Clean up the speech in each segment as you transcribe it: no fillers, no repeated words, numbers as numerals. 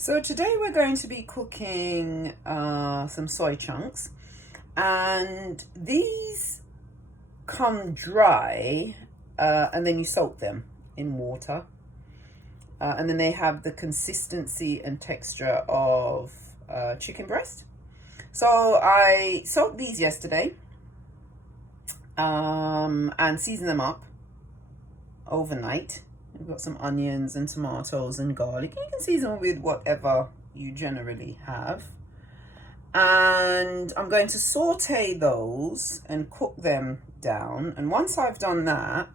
So today we're going to be cooking some soy chunks, and these come dry and then you soak them in water, and then they have the consistency and texture of chicken breast. So I soaked these yesterday and seasoned them up overnight. We've got some onions and tomatoes and garlic. You can season with whatever you generally have. And I'm going to saute those and cook them down. And once I've done that,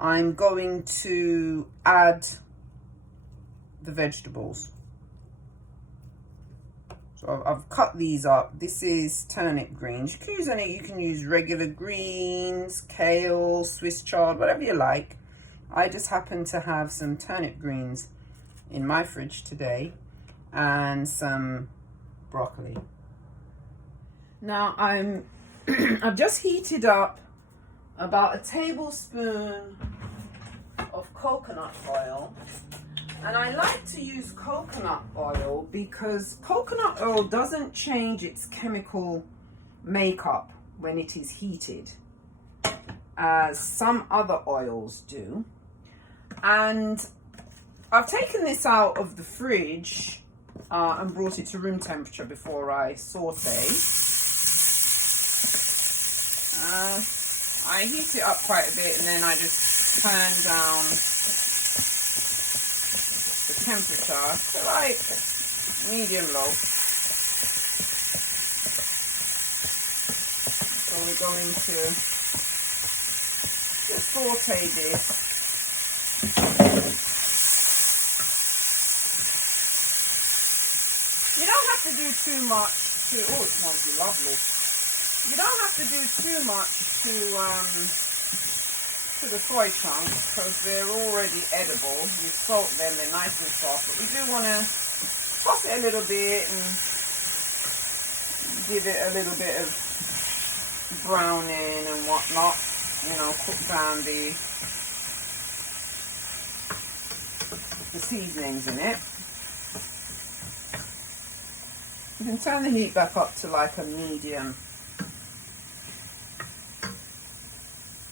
I'm going to add the vegetables. So I've cut these up. This is turnip greens. You can use any, you can use regular greens, kale, Swiss chard, whatever you like. I just happen to have some turnip greens in my fridge today and some broccoli. Now I've just heated up about a tablespoon of coconut oil, and I like to use coconut oil because coconut oil doesn't change its chemical makeup when it is heated, as some other oils do. And I've taken this out of the fridge and brought it to room temperature before I saute. I heat it up quite a bit and then I just turn down the temperature to like medium low. So we're going to just saute this. You don't have to do too much to, oh, it smells lovely. You don't have to do too much to the soy chunks because they're already edible. You salt them, they're nice and soft, but we do want to toss it a little bit and give it a little bit of browning and whatnot. You know, cook down the seasonings in it. You can turn the heat back up to like a medium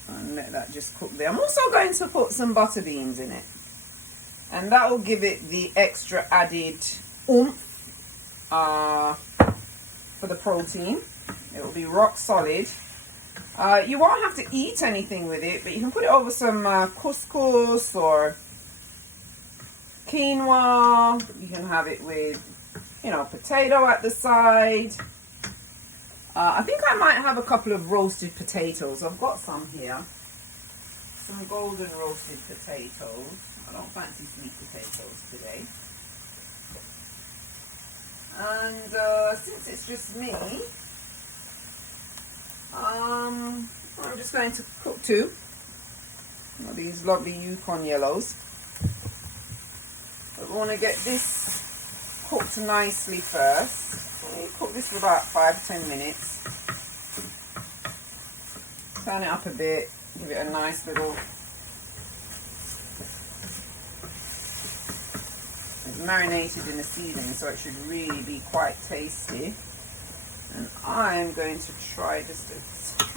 and let that just cook there. I'm also going to put some butter beans in it, and that will give it the extra added oomph for the protein. It will be rock solid. You won't have to eat anything with it, but you can put it over some couscous or quinoa. You can have it with, you know, potato at the side. I think I might have a couple of roasted potatoes. I've got some here. Some golden roasted potatoes. I don't fancy sweet potatoes today. And since it's just me, I'm just going to cook two of these lovely Yukon yellows. But we want to get this cooked nicely first. You cook this for about 5-10 minutes. Turn it up a bit, give it a nice little. It's marinated in the seasoning, so it should really be quite tasty. And I'm going to try just a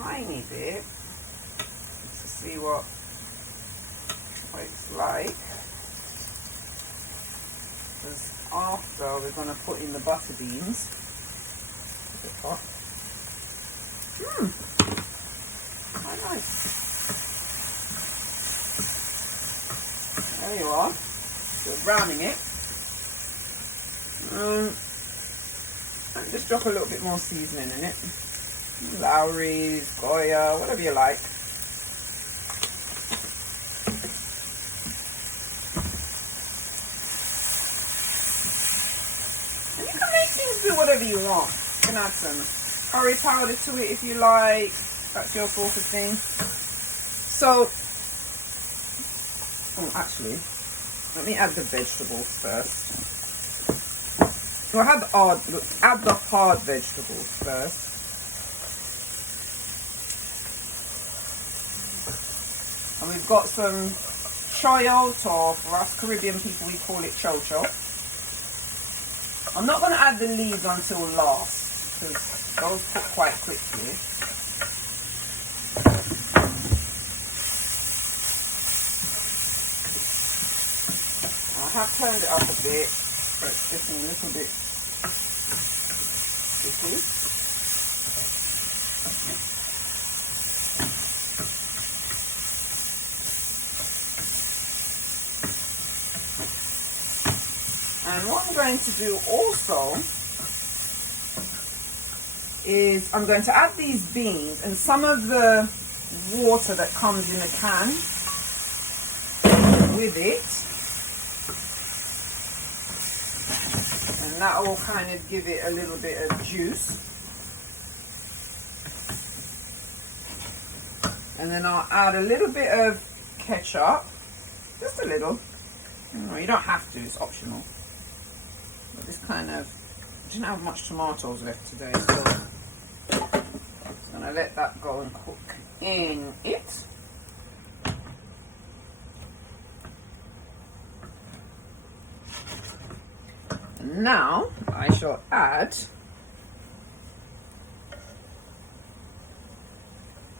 tiny bit to see what it's like. Because after we're going to put in the butter beans. Quite nice. There you are. We're browning it. And just drop a little bit more seasoning in it. Lowry's, Goya, whatever you like. Do whatever you want. You can add some curry powder to it if you like. That's your sort of thing. So, oh, actually, let me add the vegetables first. So I add the hard vegetables first. And we've got some choyot, or for us Caribbean people we call it chocho. I'm not going to add the leaves until last because those cook quite quickly. I have turned it up a bit, so it's getting a little bit sticky. And what I'm going to do also is I'm going to add these beans and some of the water that comes in the can with it. And that will kind of give it a little bit of juice. And then I'll add a little bit of ketchup, just a little. You don't have to, it's optional. But this kind of, I didn't have much tomatoes left today, so I'm going to let that go and cook in it. And now I shall add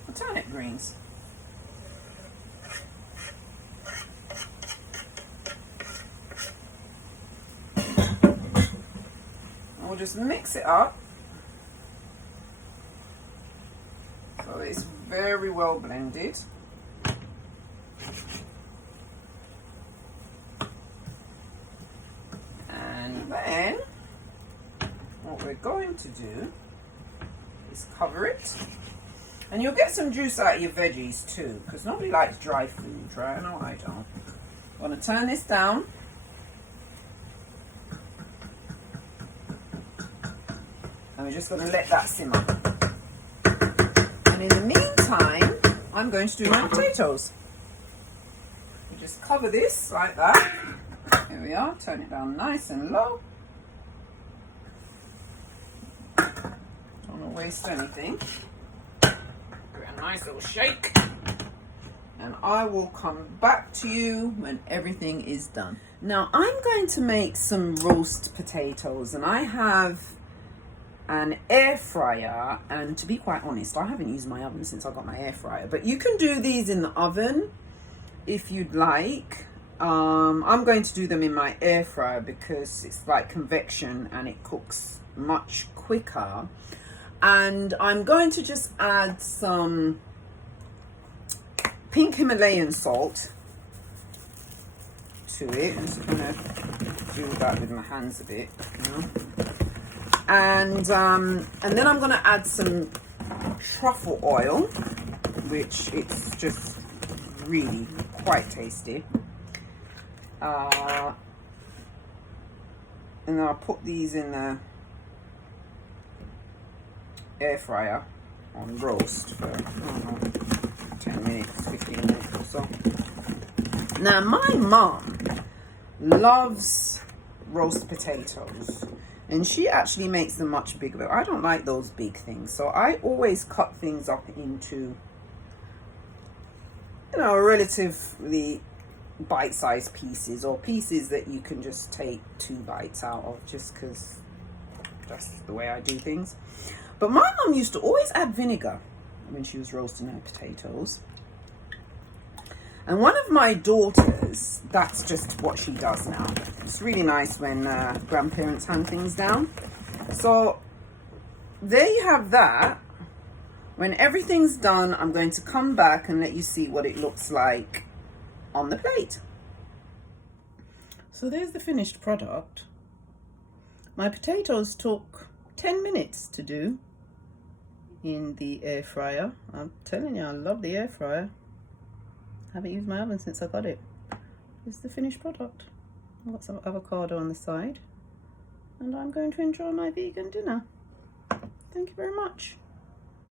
the turnip greens. We'll just mix it up so it's very well blended. And then what we're going to do is cover it. And you'll get some juice out of your veggies too, because nobody likes dry food, right? I know I don't. I'm going to turn this down. And we're just going to let that simmer. And in the meantime, I'm going to do my potatoes. We just cover this like that. Here we are. Turn it down nice and low. Don't want to waste anything. Give it a nice little shake. And I will come back to you when everything is done. Now I'm going to make some roast potatoes, and I have an air fryer, and to be quite honest, I haven't used my oven since I got my air fryer, but you can do these in the oven if you'd like. I'm going to do them in my air fryer because it's like convection and it cooks much quicker. And I'm going to just add some pink Himalayan salt to it. I'm just gonna do that with my hands a bit, you know? And then I'm going to add some truffle oil, which it's just really quite tasty. And then I'll put these in the air fryer on roast for, I don't know, 10 minutes, 15 minutes or so. Now, my mum loves roast potatoes. And she actually makes them much bigger. I don't like those big things. So I always cut things up into, you know, relatively bite-sized pieces, or pieces that you can just take 2 bites out of, just because that's the way I do things. But my mum used to always add vinegar when she was roasting her potatoes. And one of my daughters, that's just what she does now. It's really nice when grandparents hand things down. So there you have that. When everything's done, I'm going to come back and let you see what it looks like on the plate. So there's the finished product. My potatoes took 10 minutes to do in the air fryer. I'm telling you, I love the air fryer. I haven't used my oven since I got it. This is the finished product. I've got some avocado on the side. And I'm going to enjoy my vegan dinner. Thank you very much.